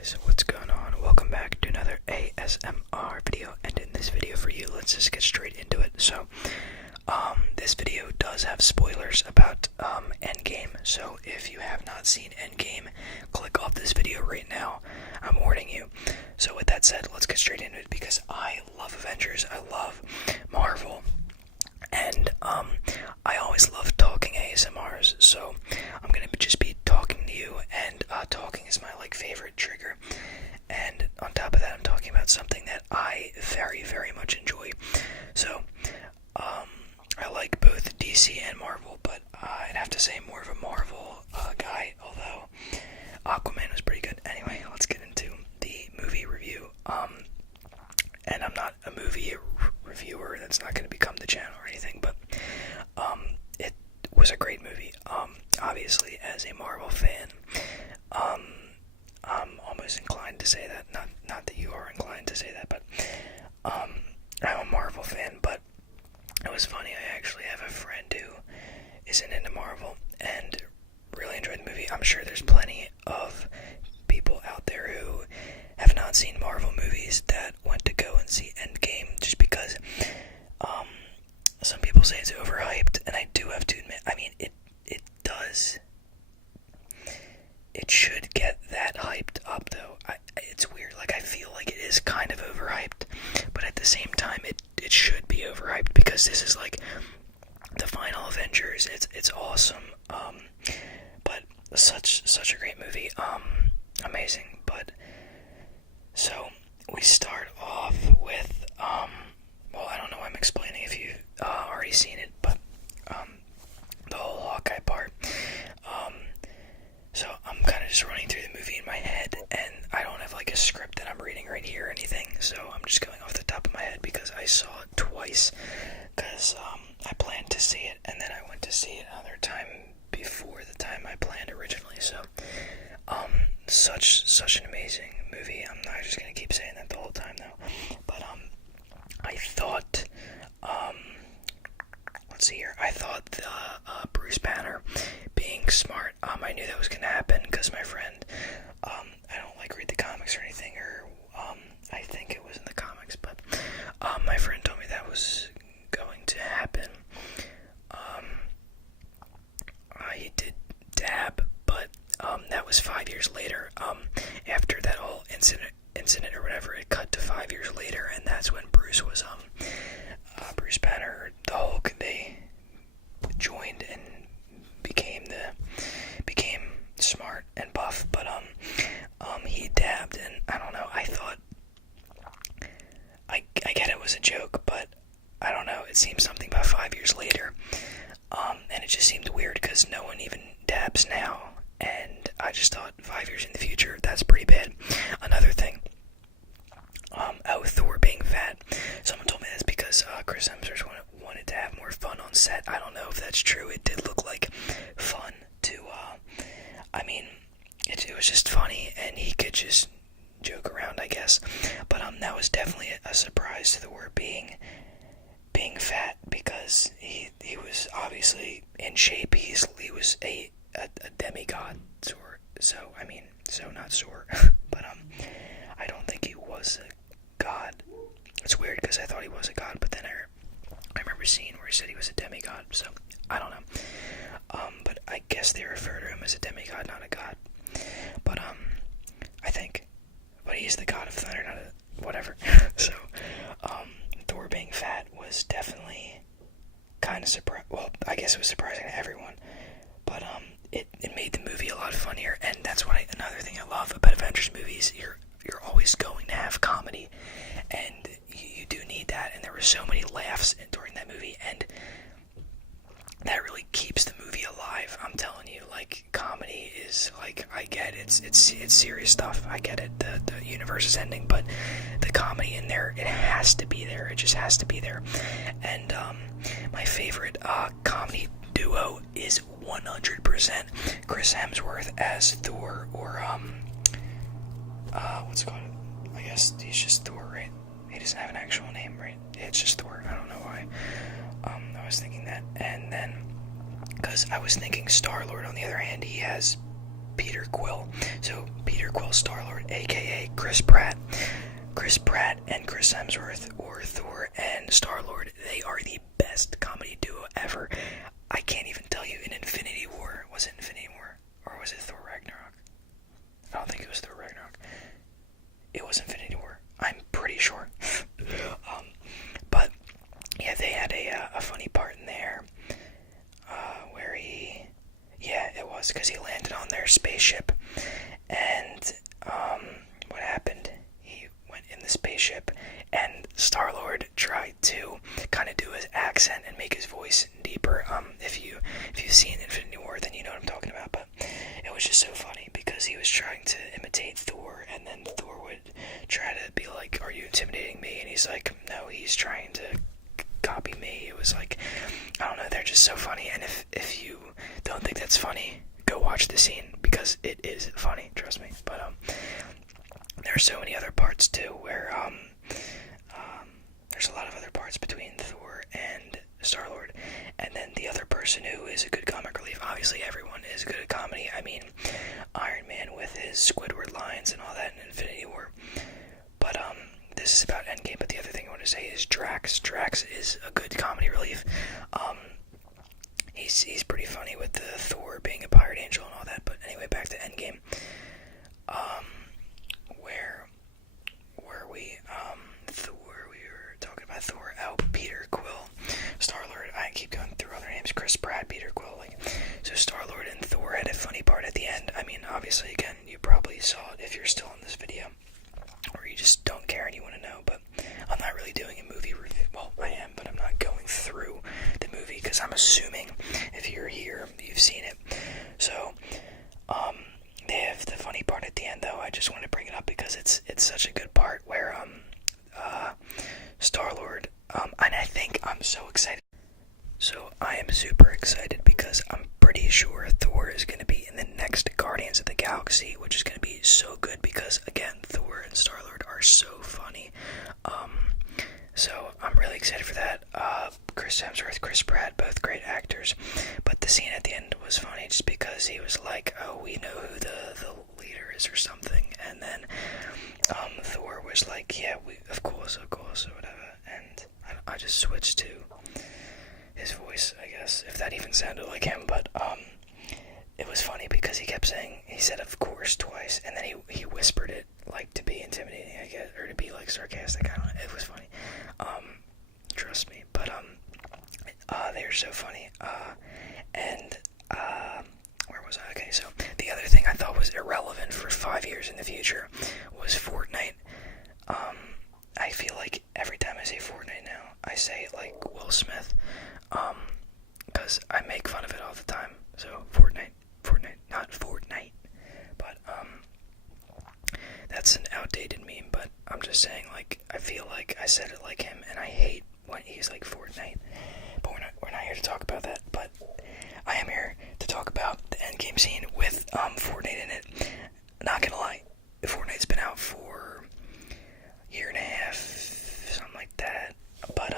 guys, what's going on? Welcome back to another ASMR video, and in this video for you, let's just get straight into it. So, this video does have spoilers about Endgame, so if you have not seen Endgame, click off this video right now. I'm warning you. So with that said, let's get straight into it because I love Avengers, I love Marvel, and I always love talking ASMRs, so I'm gonna just be talking to you, and talking is my favorite trigger, and on top of that I'm talking about something that I very, very much enjoy. So I like both DC and Marvel, but I'd have to say more of a Marvel guy, although Aquaman was pretty good. Anyway, let's get into the movie review. And I'm not a movie reviewer, that's not going to become the channel or anything, but it was a great movie. Obviously, as a Marvel fan, I'm almost inclined to say that, not that you are inclined to say that, but I'm a Marvel fan. But it was funny, I actually have a friend who isn't into Marvel and really enjoyed the movie. I'm sure there's plenty of people out there who have not seen Marvel movies that went to go and see Endgame just because some people say it's overhyped, and I do have to admit, I mean, it should get that hyped up, though. It's weird, I feel like it is kind of overhyped, but at the same time, it should be overhyped because this is the final Avengers. It's awesome, but such a great movie, amazing. But so we start off with well, I don't know why I'm explaining if you've already seen it, but the whole Hawkeye part. So I'm kind of just running through the movie in my head, and I don't have a script that I'm reading right here or anything, so I'm just going off the top of my head because I saw it twice, because I planned to see it, and then I went to see it another time before the time I planned originally. So such an amazing movie. I'm not just gonna keep saying that the whole time though, but I thought let's see here, I thought the Bruce Banner being smart, I knew that was gonna happen because my friend, I don't read the comics or anything, or I think it was in the comics, but my friend told me that was going to happen. He did dab, but that was 5 years later. After that whole incident or whatever, it cut to 5 years later, and that's when Bruce was Bruce Banner, the Hulk, they joined and became smart and buff. But he dabbed, and I don't know, I thought, I get it was a joke, but I don't know, it seems something about 5 years later, and it just seemed weird because no one even dabs now, and I just thought 5 years in the future, that's pretty bad. Another thing, Thor being fat. Someone told me that's because Chris Hemsworth wanted to have more fun on set. I don't know if that's true. It did look like fun to, I mean, it was just funny, and he could just joke around, I guess. But that was definitely a surprise, Thor being fat, because he was obviously in shape. He was a demigod, so not sore, but I don't think he was a god. It's weird because I thought he was a god, but then I remember seeing where he said he was a demigod, so I don't know. But I guess they refer to him as a demigod, not a god. But I think, but he's the god of thunder, not a whatever. So Thor being fat was definitely kind of surprising. Well, I guess it was surprising to everyone, but it made the movie a lot funnier, and that's another thing I love about Avengers movies. You're always going to have comedy, and you do need that, and there were so many laughs during that movie, and that really keeps the movie alive. I'm telling you, comedy is, I get it, it's serious stuff, I get it, the universe is ending, but the comedy in there, it has to be there, it just has to be there. And my favorite comedy duo is 100% Chris Hemsworth as Thor, or what's it called? I guess he's just Thor, right? He doesn't have an actual name, right? It's just Thor. I don't know why. I was thinking that, and then because I was thinking Star-Lord, on the other hand, he has Peter Quill. So Peter Quill, Star-Lord, aka Chris Pratt. Chris Pratt and Chris Hemsworth, or Thor and Star-Lord, they are the best comedy duo ever. I can't even tell you in Infinity War. Was it Infinity War? Or was it Thor Ragnarok? I don't think it was Thor Ragnarok. It was Infinity War. I'm pretty sure. But yeah, they had a funny part in there where it was because he landed on their spaceship, and what happened? He went in the spaceship, and Star-Lord tried to kind of do his accent and make his voice deeper. If you've seen Infinity War, then you know what I'm talking about. But it was just so funny because he was trying to imitate Thor, and then Thor would try to be like, "Are you intimidating me?" And he's like, "No, he's trying to copy me." It was like, I don't know, they're just so funny. And if you don't think that's funny, go watch the scene because it is funny, trust me. But there are so many other parts too where there's a lot of other parts between Thor and Star-Lord, and then the other person who is a good comic relief. Obviously everyone is good at comedy. I mean, Iron Man with his Squidward lines and all that in Infinity War. But this is about Endgame, but the other thing I want to say is Drax. Drax is a good comedy relief. He's pretty funny with the Thor being a pirate angel and all that. But anyway, back to Endgame. Where were we? We were talking about Thor. Oh, Peter Quill, Star-Lord. I keep going through other names. Chris Pratt, Peter Quill. So Star-Lord and Thor had a funny part at the end. I mean, obviously, again, you probably saw it if you're still in this video, or you just don't care and you want to know. But I'm not really doing a movie review. Well, I am, but I'm not going through the movie because I'm assuming if you're here, you've seen it. So, they have the funny part at the end, though. I just want to bring it up because it's such a good part where Star-Lord, and I think I'm so excited. So I am super excited because I'm pretty sure Thor is going to be in the next Guardians of the Galaxy, which is going to be so good because, again, Thor and Star-Lord are so funny. So I'm really excited for that. Chris Hemsworth, Chris Pratt, both great actors. But the scene at the end was funny just because he was like, "Oh, we know who the leader is," or something. And then Thor was like, "Yeah, of course, or whatever." And I just switched to his voice, I guess, if that even sounded like him. But it was funny because he said "of course" twice, and then he whispered it like to be intimidating, I guess, or to be like sarcastic. I don't know. It was funny. Trust me. But they're so funny. And where was I? Okay, so the other thing I thought was irrelevant for 5 years in the future was Fortnite. I feel like every time I say Fortnite now, I say it like Will Smith, because I make fun of it all the time. So Fortnite, not Fortnite. But that's an outdated meme. But I'm just saying, like, I feel like I said it like him, and I hate when he's like Fortnite. But we're not here to talk about that. But I am here to talk about the endgame scene with Fortnite in it. Not gonna lie, Fortnite's been out for a year and a half, something like that. But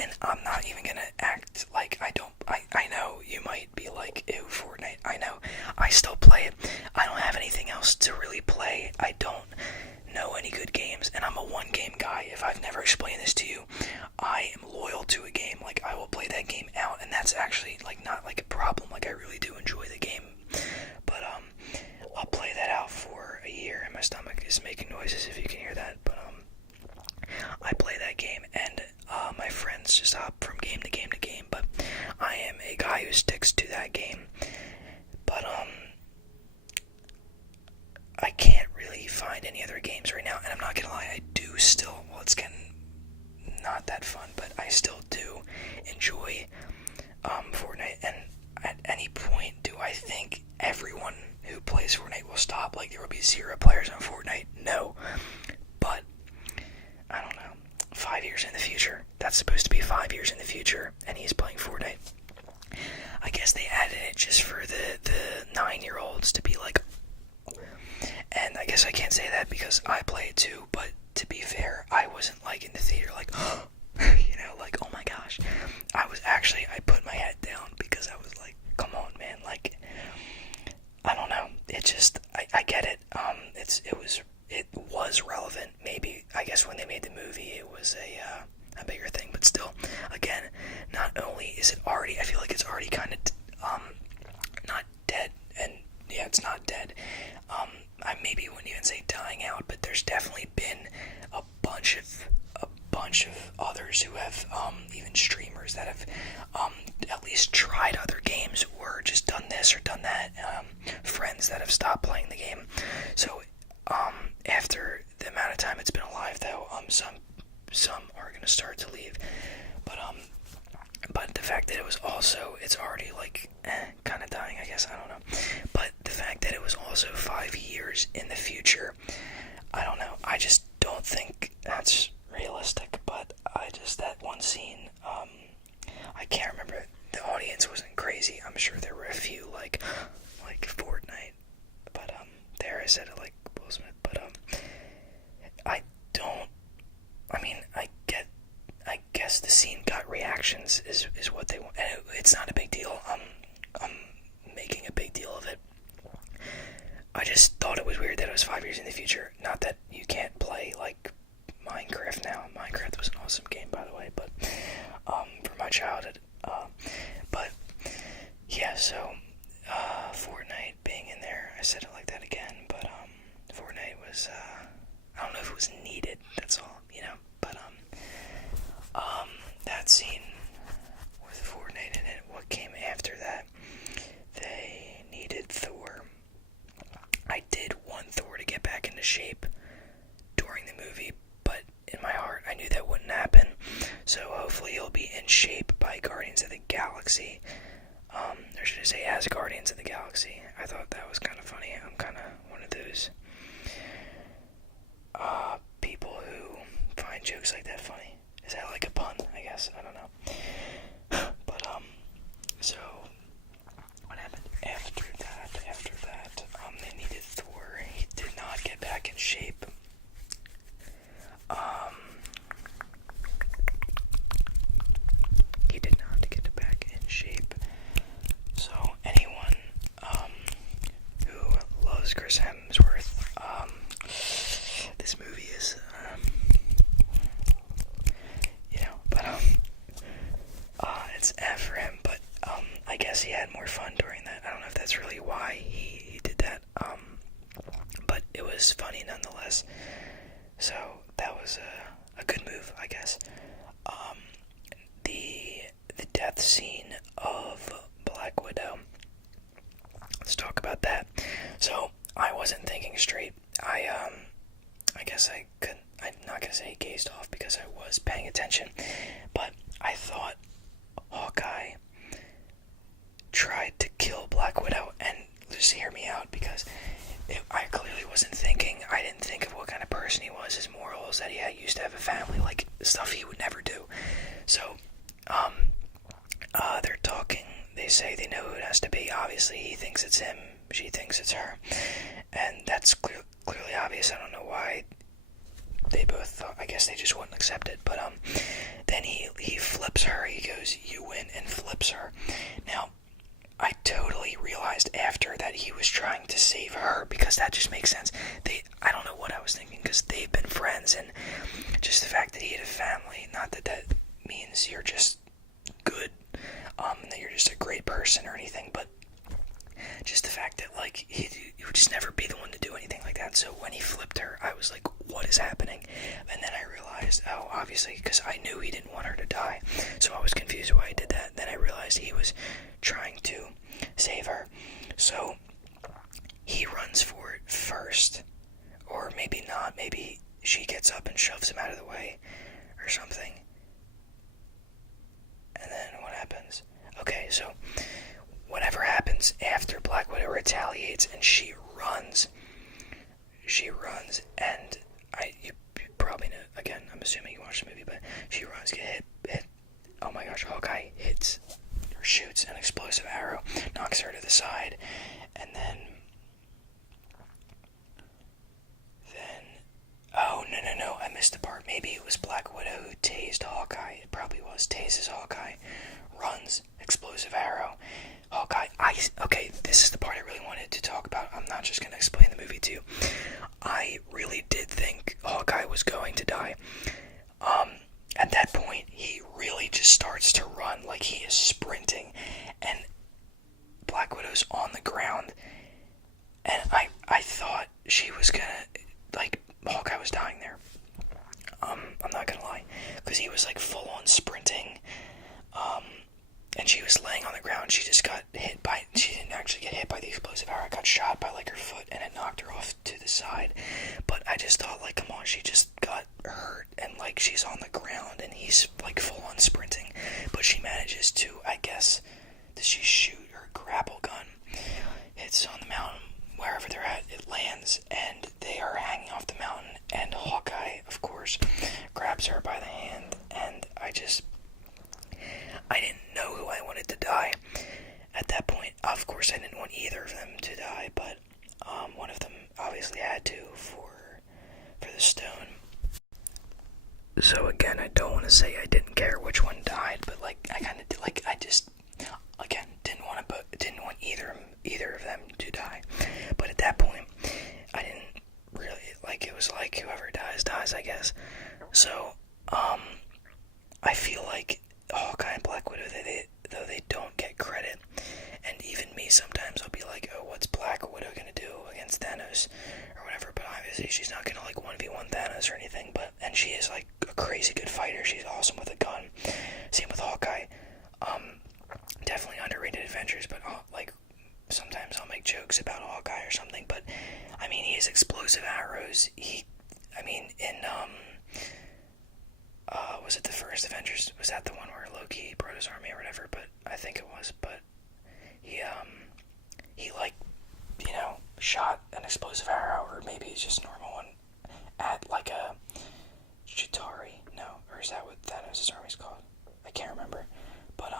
and I'm not even gonna act like I don't. I know you might be like, "Ew, Fortnite." I know. I still play it. I don't have anything else to really play. I don't know any good games, and I'm a one-game guy. If I've never explained this to you, I am loyal to a game. Like, I will play that game out, and that's actually like not like a problem. Like, I really do enjoy the game. But I'll play that out for a year, and my stomach is making noises if you can hear that. But I play that game, and my friends just hop from game to game to game. But I am a guy who sticks to that game. But I can't really find any other games right now, and I'm not gonna lie, I do still, well, it's getting not that fun, but I still do enjoy Fortnite. And at any point, do I think everyone who plays Fortnite will stop? Like, there will be 0 players on Fortnite? No. But I don't know. 5 years in the future. That's supposed to be 5 years in the future, and he's playing Fortnite. I guess they added it just for the 9-year-olds to be like, and I guess I can't say that because I play it too, but to be fair, I wasn't like in the theater like, like, oh my gosh. I put my head down because I was like, come on, man, like, older games or just done this or done that, friends that have stopped playing the game. So after the amount of time it's been alive, though, some are gonna start to leave. But the fact that it was also, it's already like kind of dying, I guess, I don't know. But the fact that it was also 5 years in the future, I don't know. I just don't think that's realistic. But that one scene, I can't remember. The audience wasn't crazy. I'm sure there were a few like Fortnite, but there I said it like Will Smith. But I don't. I mean, I guess the scene got reactions is what they want, and it's not a big deal. I'm making a big deal of it. I just thought it was weird that it was 5 years in the future. Not that you can't play like Minecraft now. Minecraft was an awesome game, by the way, but for my childhood. But yeah, so Fortnite being in there, I said it like that again, but Fortnite was I don't know if it was needed. That's all, you know. But that scene with Fortnite in it, what came after that? They needed Thor. I did want Thor to get back into shape during the movie, but in my heart I knew that wouldn't happen. So hopefully he'll be in shape by Guardians of the Galaxy. Or should I say as Guardians of the Galaxy. I thought that was kind of funny. I'm kind of one of those people who find jokes like that funny. Is that like a pun? I guess. I don't know. But so what happened after that? They needed Thor. He did not get back in shape. He did not get back in shape. So anyone who loves Chris Hemsworth, this movie is it's F for him, but I guess he had more fun during that. I don't know if that's really why he did that, but it was funny nonetheless. So that was a good move, I guess. The death scene of Black Widow. Let's talk about that. So I wasn't thinking straight. I guess I couldn't. I'm not gonna say gazed off because I was paying attention, but I thought Hawkeye tried to kill Black Widow, and just hear me out because I clearly wasn't thinking. I didn't think of what kind of person he was, his morals, that he used to have a family, like stuff he would never do. So, they're talking. They say they know who it has to be. Obviously, he thinks it's him. She thinks it's her, and that's clearly obvious. I don't know why they both thought. I guess they just wouldn't accept it. But then he flips her. He goes, "You win," and flips her. Now, I totally realized after that he was trying to save her, because that just makes sense. I don't know what I was thinking, because they've been friends, and just the fact that he had a family, not that means you're just good, that you're just a great person or anything, but just the fact that, like, he would just never be the one to do anything like that. So when he flipped her, I was like, what is happening? And then I realized, oh, obviously, because I knew he didn't want her to die, so I was confused why he did that. Then I realized he was trying to save her. So he runs for it first, or maybe not. Maybe she gets up and shoves him out of the way or something. And then what happens? Okay, so whatever happens after Black Widow retaliates and she runs, and you probably know, again, I'm assuming you watched the movie, but she runs, get hit. Oh my gosh, Hawkeye hits or shoots an explosive arrow, knocks her to the side, and then oh, no, I missed the part. Maybe it was Black Widow who tased Hawkeye. It probably was. Tases Hawkeye, runs, explosive arrow. Hawkeye, okay, this is the part I really wanted to talk about. I'm not just going to explain the movie to you. I really did think Hawkeye was going to die. At that point, he really just starts to run, like he is sprinting, and Black Widow's on the ground, and I thought she was gonna, like, Hawkeye was dying there. I'm not gonna lie, because he was like full on sprinting, and she was laying on the ground. one, she just got hit by, she didn't actually get hit by the explosive arrow, got shot by like her foot and it knocked her off to the side. But I just thought, like, come on, she just got hurt and like she's on the ground and he's like full on sprinting. But she manages to, I guess, does she shoot her grapple gun? It's on the mountain, wherever they're at, it lands and they are hanging off the mountain, and Hawkeye, of course, grabs her by the hand, and I didn't know who I wanted to die at that point. Of course, I didn't want either of them to die, but one of them obviously had to for the stone. So again, I don't want to say I didn't care which one died, but like I kind of like I just again didn't want either of them to die. But at that point, I didn't really like. It was like whoever dies, I guess. So I feel like Hawkeye and Black Widow, though they don't get credit, and even me sometimes I'll be like, oh, what's Black Widow gonna do against Thanos or whatever? But obviously she's not gonna like 1v1 Thanos or anything. But and she is like a crazy good fighter. She's awesome with a gun. Same with Hawkeye. Definitely underrated Avengers, but like sometimes I'll make jokes about Hawkeye or something. But I mean, he has explosive arrows. Was it the first Avengers? Was that the one where Loki brought his army or whatever? But I think it was. But he like, shot an explosive arrow, or maybe it's just a normal one, at like a Chitauri. No, or is that what Thanos' army's called? I can't remember. But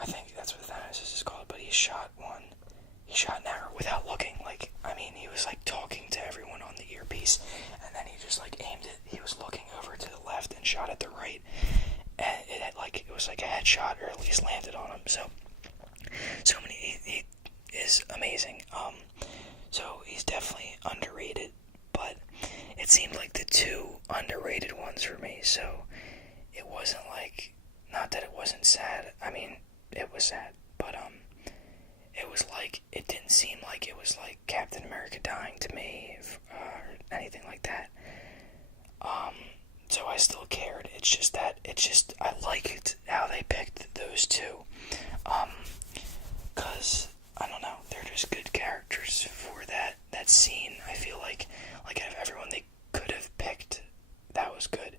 I think that's what Thanos is called. But he shot an arrow without looking. Like, I mean, he was like talking to everyone on the earpiece, and then he just like aimed it. He was looking over to the left and shot at the right, and it was like a headshot, or at least landed on him. So he is amazing. So he's definitely underrated, but it seemed like the two underrated ones for me. So it wasn't like, not that it wasn't sad. I mean, it was sad, but it was like, it didn't seem like it was like Captain America dying to me or anything like that. So I still cared. It's just I liked how they picked those two. 'Cause I don't know, they're just good characters for that scene. I feel like out of everyone they could have picked, that was good.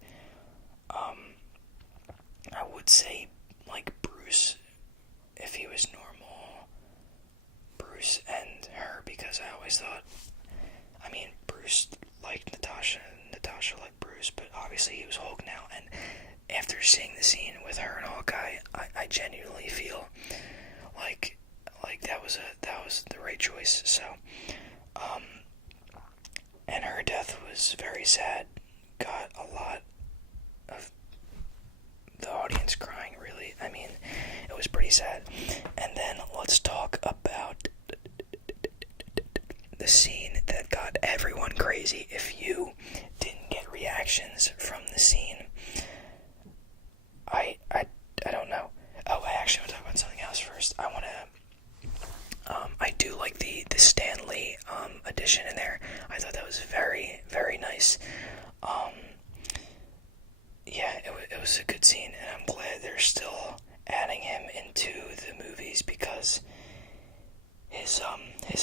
I would say like Bruce, if he was normal, Bruce and her, because I always thought, I mean, Bruce liked Natasha, and Natasha liked Bruce, but obviously he was Hulk now, and after seeing the scene with her and Hawkeye, I genuinely feel like that was the right choice. So, and her death was very sad. Got a lot of the audience crying, really. I mean, it was pretty sad. And then let's talk about the scene that got everyone crazy. If you didn't get reactions from the scene, I don't know. Oh, I actually want to talk about something else first. I do like the Stan Lee addition in there. I thought that was very, very nice. Yeah, it was a good scene, and I'm glad they're still adding him into the movies, because his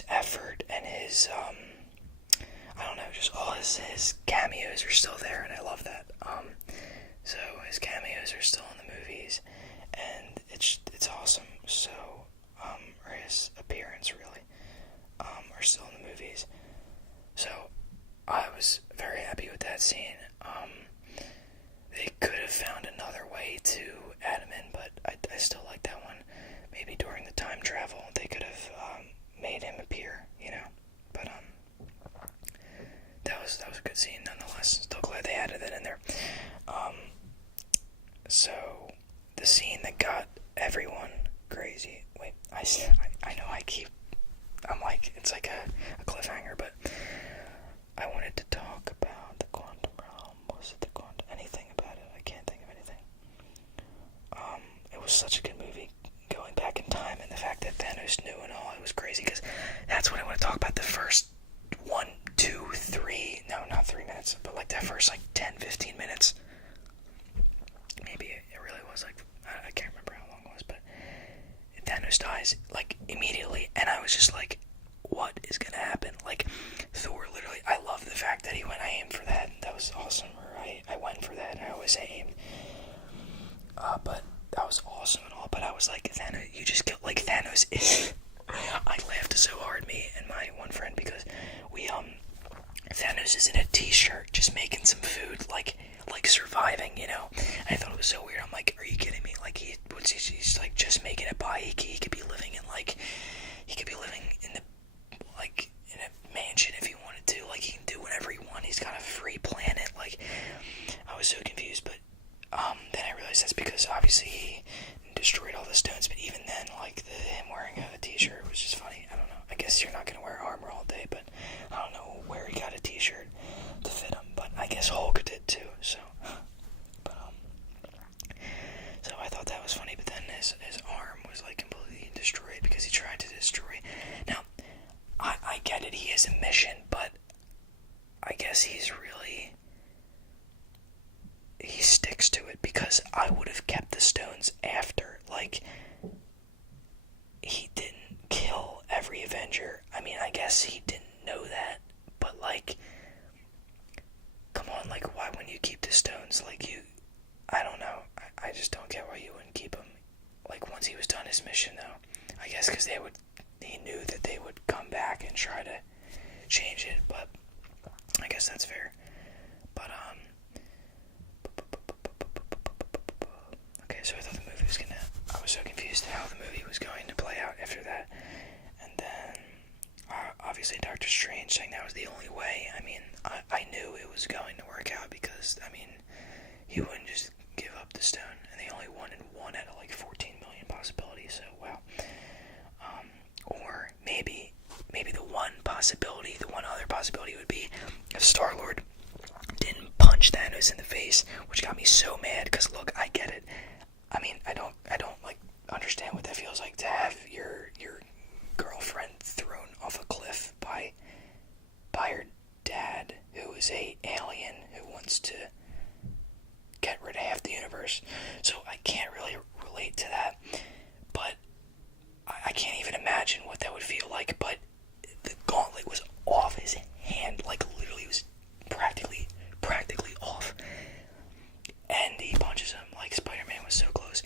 effort and his I don't know, just all his cameos are still there, and I love that. So his cameos are still in the movies, and it's awesome. So or his appearance really are still in the movies. So I was very happy with that scene. They could have found another way to add him in, but I still like that one. Maybe during the time travel they could have made him appear, But that was a good scene nonetheless. Still glad they added that in there. So the scene that got everyone crazy. Wait, I know I'm like, it's like a cliffhanger, but I wanted to talk about the quantum realm. Was it the quantum? Anything about it? I can't think of anything. It was such a good movie, going back in time, and the fact that Thanos knew and all, it was crazy, because that's what I want to talk about. The first 1, 2, 3, no, not 3 minutes, but like that first like 10, 15 minutes. Maybe it really was like, I can't remember how long it was, but eyes, like, immediately, and I was just like, what is gonna happen? Like, Thor literally, I love the fact that he went, I aimed for that. That was awesome. Or I went for that. I always say aimed. But that was awesome and all. But I was like, Thanos, you just killed, like, Thanos is. I laughed so hard, me and my one friend, because we, Thanos is in a t-shirt just making some food, like surviving, you know? And I thought it was so weird. I'm like, are you kidding me? Like, he's like just making it by. He could be living in, like, he could be living in the, like, in a mansion if he wanted to. Like, he can do whatever he wants. He's got a free planet. Like, I was so confused, but then I realized that's because obviously he destroyed all the stones. But even then, like, him wearing a t-shirt was just funny. I don't know. I guess you're not gonna wear armor all day, but I don't know where he got a t-shirt to fit him. But I guess Hulk did too. So, but so I thought that was funny. But then his arm was like completely destroyed because he tried to destroy. Now, I get it. He has a mission, but I guess he sticks to it, because I would have kept the stones after. Like, he didn't kill every Avenger. I mean, I guess he didn't know that, but, like, come on, like, why wouldn't you keep the stones? Like, I don't know. I just don't get why you wouldn't keep them. Like, once he was done his mission, though. I guess because he knew that they would come back and try to change it, but I guess that's fair. But, okay, so I thought the movie was I was so confused how the movie was going to play out after that. And then, obviously Doctor Strange saying that was the only way. I mean, I knew it was going to work out, because, I mean, he wouldn't just give up the stone, and they only won in one out of like 14 million possibilities, so wow. Or maybe the one other possibility would be if Star-Lord didn't punch Thanos in the face, which got me so mad, because look, I get it. I mean, I don't like understand what that feels like, to have your girlfriend thrown off a cliff by her dad, who is a alien who wants to get rid of half the universe. So I can't really relate to that, but I can't even imagine what that would feel like. But the gauntlet was off his hand, like literally, it was practically off, and he punches him. Like, Spider-Man was so close.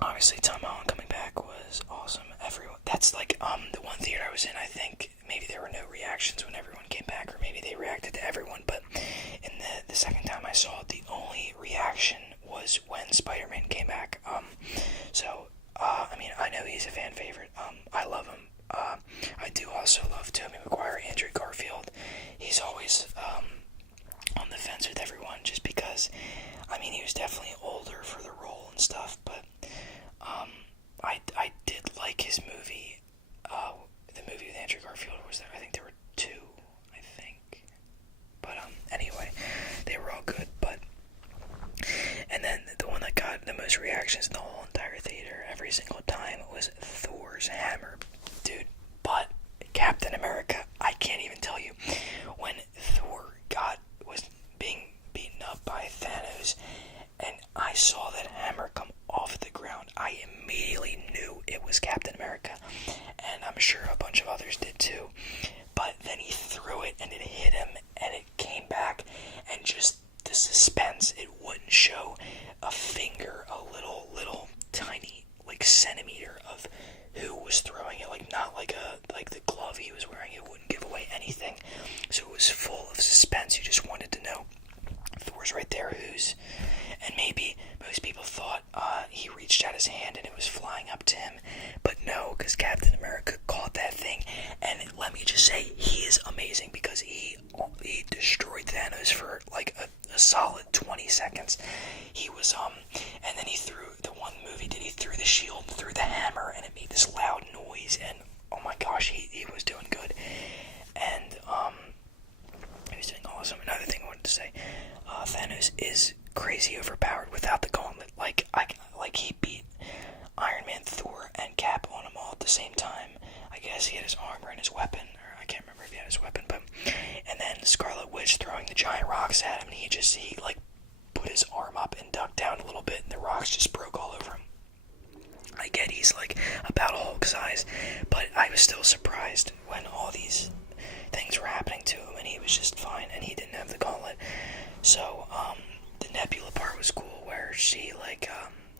Obviously Tom Holland coming back was awesome. Everyone, that's like the one theater I was in, I think maybe there were no reactions when everyone came back, or maybe they reacted to everyone, but in the second time I saw it, the only reaction was when Spider-Man came back. I mean, I know he's a fan favorite. I love him. I do also love Tobey Maguire, Andrew Garfield. He's always on the fence with everyone, just because, I mean, he was definitely older for the role and stuff, but I did like his movie. The movie with Andrew Garfield was there. I think there were two, I think. But anyway, they were all good. But and then the one that got the most reactions in the whole entire theater every single time was Thor's hammer, dude. But Captain America, I can't even tell you, when Thor was being beaten up by Thanos, and I saw that hammer come off the ground, I immediately knew it was Captain America, and I'm sure a bunch of others did too. But then he threw it, and it hit him, and it came back, and just the suspense, it wouldn't show a finger, a little tiny, like, centimeter of who was throwing it, like, not like the glove he was wearing, it wouldn't give away anything. So it was full of suspense. You just wanted to know Thor's right there, who's, and maybe most people thought he reached out his hand and it was flying up to him, but no, because Captain America caught that thing, and let me just say, he is amazing, because he destroyed Thanos for like a solid 20 seconds. He was and then he threw he threw the shield through the hammer, and it made this loud noise, and oh my gosh, he was doing good, and he was doing awesome. Another thing I wanted to say, Thanos is crazy overpowered without the gauntlet. Like he beat Iron Man, Thor, and Cap on them all at the same time. I guess he had his armor and his weapon, or I can't remember if he had his weapon, but and then Scarlet Witch throwing the giant rocks at him, and he like put his arm up and ducked down a little bit, and the rocks just broke all over him. I get he's like about Hulk size, but I was still surprised when all these things were happening to him and he was just fine and he didn't have the gauntlet. So the Nebula part was cool, where she like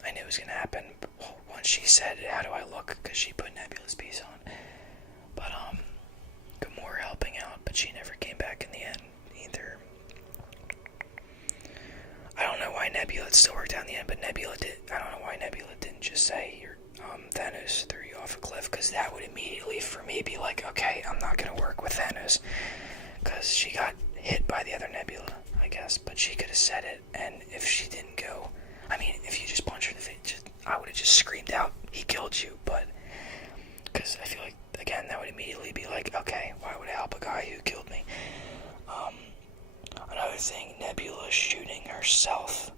I knew it was gonna happen once she said, "How do I look?" because she put Nebula's piece on. But Gamora helping out, but she never came back in the end either. I don't know why Nebula still worked out in the end, but Nebula did. I don't know why Nebula didn't just say, Thanos threw you off a cliff, because that would immediately, for me, be like, okay, I'm not going to work with Thanos, because she got hit by the other Nebula, I guess, but she could have said it, and if she didn't go, I mean, if you just punch her in the face, I would have just screamed out, he killed you, but, because I feel like, again, that would immediately be like, okay, why would I help a guy who killed me? Another thing, Nebula shooting herself,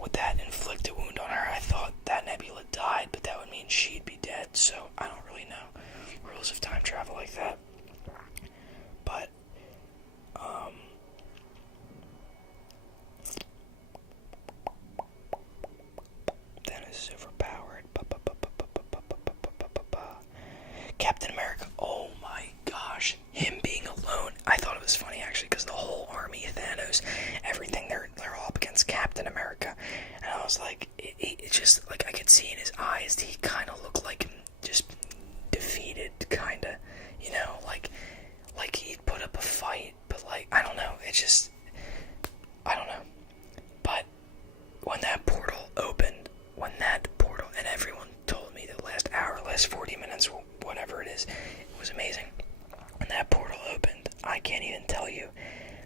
would that inflict a wound on her? I thought that Nebula died, but that would mean she'd be dead, so I don't really know rules of time travel like that. But, Thanos is overpowered. Captain America, oh my gosh, him being alone. I thought it was funny actually, because the whole army of Thanos, everything, they're all up against Captain America, and I was like, it just, like, I could see in his eyes, he kind of looked like just defeated, kind of, you know, like he'd put up a fight, but like, I don't know, it just, I don't know, but when that portal opened, and everyone told me the last hour, last 40 minutes, whatever it is, it was amazing. When that portal opened, I can't even tell you,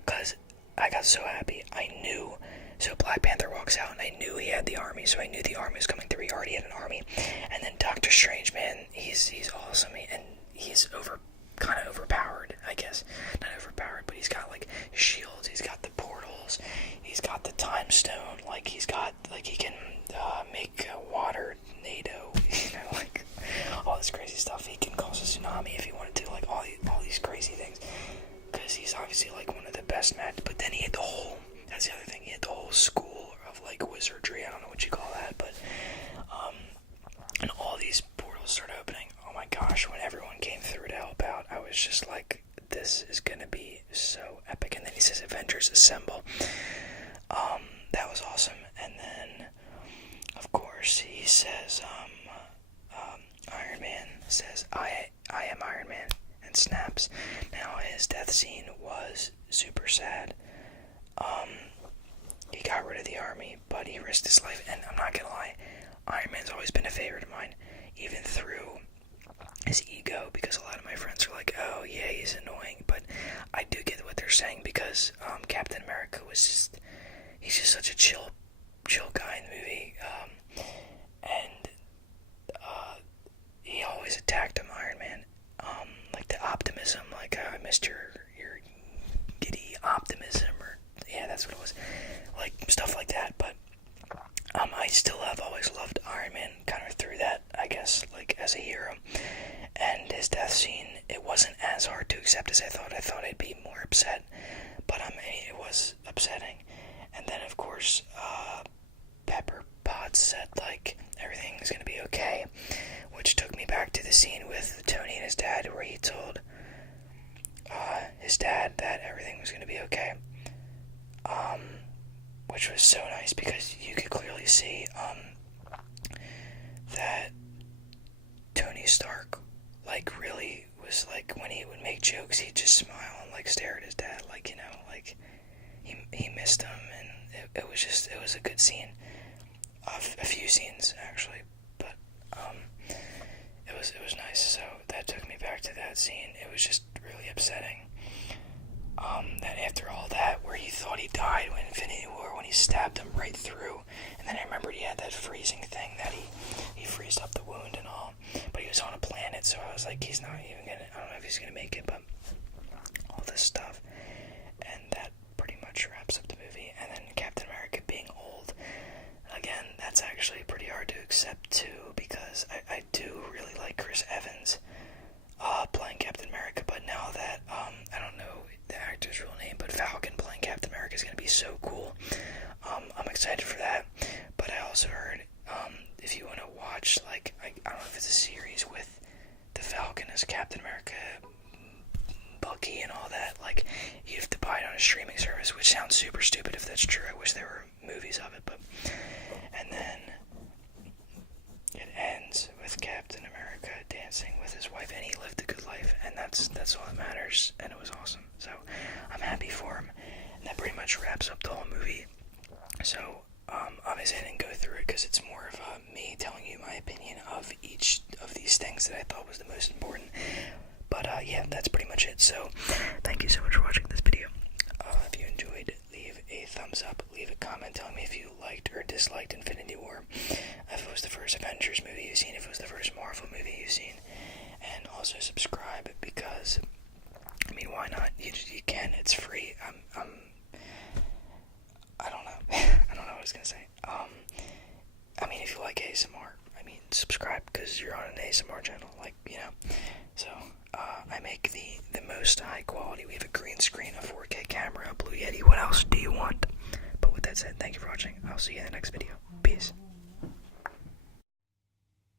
because I got so happy. I knew, so Black Panther walks out, and I knew he had the army, so I knew the army was coming through. He already had an army. And then Doctor Strange, man, he's awesome, and he's kind of overpowered, I guess. Not overpowered, but he's got, like, shields, he's got the portals, he's got the time stone, like, he's got, like, he can make a water tornado, you know, like, all this crazy stuff. He can cause a tsunami if he wanted to, like, all these crazy things, because he's obviously, like, one of the best men. But then he had the whole, that's the other thing, he had the whole school of, like, wizardry, I don't know what you call that, but, and all these portals started opening. Oh my gosh, when everyone came through to help out, I was just like, this is gonna be so epic. And then he says, Avengers assemble. That was awesome. And then, of course, he says, Iron Man says, I am Iron Man, and snaps. Now, his death scene was super sad. He got rid of the army, but he risked his life, and I'm not gonna lie, Iron Man's always been a favorite of mine, even through his ego, because a lot of my friends are like, oh yeah, he's annoying, but I do get what they're saying, because Captain America was just, he's just such a chill guy in the movie, and he always attacked him, Iron Man, like the optimism, like, I missed your giddy optimism, or, yeah, that's what it was, like, stuff like that, but I still have always loved Iron Man, kind of through that, I guess, like, as a hero, and his death scene, it wasn't as hard to accept as I thought. I thought I'd be more upset, but it was upsetting. And then, of course, Pepper Potts said, like, everything's gonna be okay, which took me back to the scene with Tony and his dad, where he told his dad that everything was gonna be okay, which was so nice, because you could clearly see that Tony Stark, like, really was, like, when he would make jokes, he'd just smile and, like, stare at his dad, like, you know, like, he missed him, and it was a good scene, a few scenes, actually, but, it was nice, so that took me back to that scene. It was just really upsetting, that after all that, where he thought he died when Infinity War, when he stabbed him right through, and then I remembered he had that freezing thing that he freezed up the wound and all, but he was on a planet, so I was like, he's not even gonna, I don't know if he's gonna make it, but all this stuff, and that pretty much wraps up the movie. And then Captain America being old, again, that's actually pretty hard to accept too, because I do really like Chris Evans playing Captain America, but now that, I don't know the actor's real name, but Falcon playing Captain America is going to be so cool. I'm excited for that, but I also heard, if you want to watch, like, I don't which sounds super stupid if that's true. I wish there were movies of it, but. And then it ends with Captain America dancing with his wife, and he lived a good life, and that's all that matters, and it was awesome. So I'm happy for him, and that pretty much wraps up the whole movie. So obviously I didn't go through it because it's more of me telling you my opinion of each of these things that I thought was the most important. But yeah, that's pretty much it. So thank you so much for watching this video. If you enjoyed, leave a thumbs up, leave a comment telling me if you liked or disliked Infinity War, if it was the first Avengers movie you've seen, if it was the first Marvel movie you've seen, and also subscribe because, I mean, why not? You can, it's free. I don't know. I don't know what I was gonna say. I mean, if you like ASMR, I mean, subscribe because you're on an ASMR channel, like, you know. So, I make the most high quality. We have a green screen, a 4K camera, a Blue Yeti. What else do you want? But with that said, thank you for watching. I'll see you in the next video. Peace.